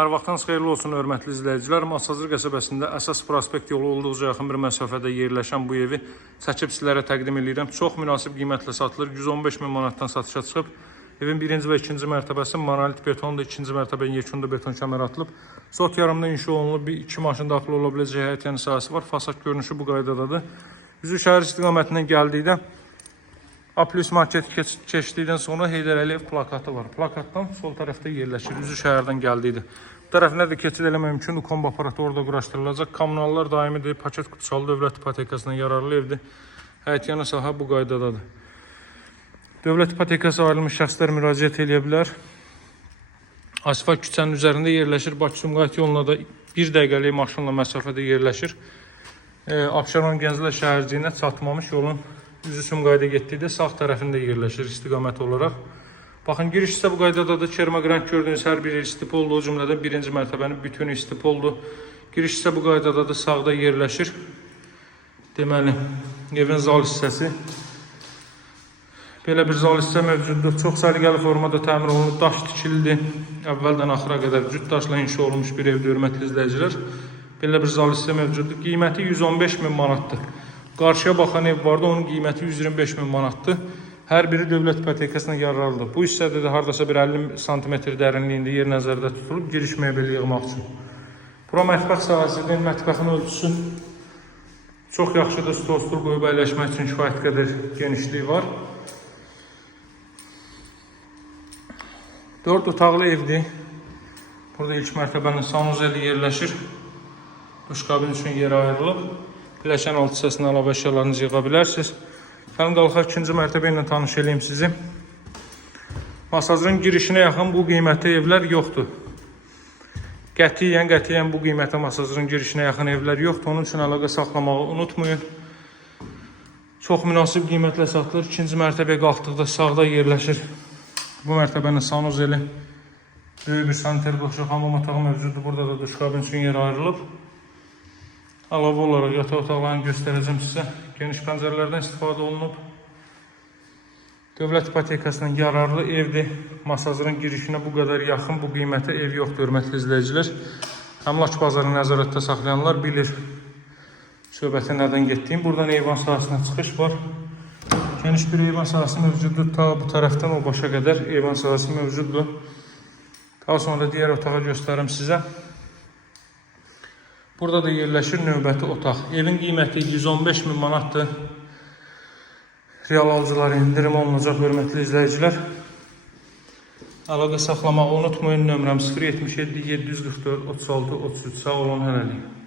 Hər vaxtınız xeyirli olsun, hörmətli izləyicilər. Masazır qəsəbəsində əsas prospekt yolu olduqca yaxın bir məsafədə yerləşən bu evi çəkib sizlərə təqdim edirəm. Çox münasib qiymətlə satılır. 115 min manatdan satışa çıxıb. Evin birinci və ikinci mərtəbəsi monolit betondur. İkinci mərtəbənin yekunda beton kəmər atılıb. Zot yarımda inşa olunub. İki maşın daxil ola biləcək həyət yanı sahəsi var. Fasad görünüşü bu qaydadadır. Üzü şəhər istiqamətindən gəldikdə A+ market keçdikdən sonra Heydər Əliyev plakatı var. Plakatdan sol tərəfdə yerləşir. Üzü şəhərdən gəldiydi. Bu tərəfinə də keçid eləmək mümkündür. Kombo aparatı orada quraşdırılacaq. Kommunallar daimidir. Paket qutusalı dövlət ipotekasından yararlı evdir. Həyət yanı sahə bu qaydadadır. Dövlət ipotekası ayrılmış şəxslər müraciət edə bilər. Asfalt küçənin üzərində yerləşir. Bakı-Sumqayıt yoluna da 1 dəqiqəlik maşınla məsafədə yerləşir. Abşeron-Gənclə şəhərciyinə çatmamış yolun üzü Sumqayıta getdikdə sağ tərəfində yerləşir istiqamət olaraq. Baxın, giriş isə bu qaydadadır. Kermaqrant gördüyünüz hər bir istip oldu. O cümlədən birinci mərtəbənin bütünü istip oldu. Giriş isə bu qaydadadır. Sağda yerləşir. Deməli, evin zal hissəsi. Belə bir zal hissə mövcuddur. Çox səliqəli formada təmir olunub. Daş tikilidir. Əvvəldən axıra qədər cüt daşla inşa olunmuş bir evdir, hörmətli izləyicilər. Belə bir zal hissə mövcuddur. Qiyməti 115 min manatdır. Qarşıya baxan ev vardı, onun qiyməti 125 min manatdır. Hər biri dövlət ipotekasına yararlıdır. Bu hissədə də hardasa bir 50 sm dərinliyində yer nəzərdə tutulub, giriş mebeli yığmaq üçün. Bura mətbəx sahəsidir. Mətbəxin ölçüsü çox yaxşıdır. Stol qoyub əyləşmək üçün kifayət qədər genişliyi var. 4 otaqlı evdir. Burada ilk mərtəbənin sanuzeli yerləşir. Duşqabin üçün yer ayrılıb. Pilləkən alt hissəsinə əlavə əşyalarınızı yığa bilərsiniz. Gəlin qalxaq ikinci mərtəbə ilə tanış edeyim sizi. Masazırın girişinə yaxın bu qiymətli evlər yoxdur. Qətiyyən bu qiymətə masazırın girişinə yaxın evlər yoxdur. Onun üçün əlaqə saxlamağı unutmayın. Çox münasib qiymətlə satılır. İkinci mərtəbəyə qalxdıqda sağda yerləşir. Bu mərtəbənin sanuzeli. Böyük bir saniter boşluq hamam otağı mövcuddur. Burada da duşqabin üçün yer ayrılıb. Əlavə olaraq yataq otaqlarını göstərəcəm sizə. Geniş pəncərələrdən istifadə olunub. Dövlət ipotekasına yararlı evdir. Masazırın girişinə bu qədər yaxın, bu qiymətə ev yoxdur, hörmətli izləyicilər. Əmlak bazarını nəzarətdə saxlayanlar bilir söhbətin nədən getdiyim. Buradan eyvan sahəsinə çıxış var. Geniş bir eyvan sahəsi mövcuddur. Ta bu tərəfdən o başa qədər eyvan sahəsi mövcuddur. Daha sonra digər otağı göstərim sizə. Burada da yerləşir növbəti otaq. Evin qiyməti 115 min manatdır. Real alıcılara indirim olunacaq, hörmətli izləyicilər. Əlaqə saxlamağı unutmayın. Nömrəm 077 744 36 33. Sağ olun, hələlik.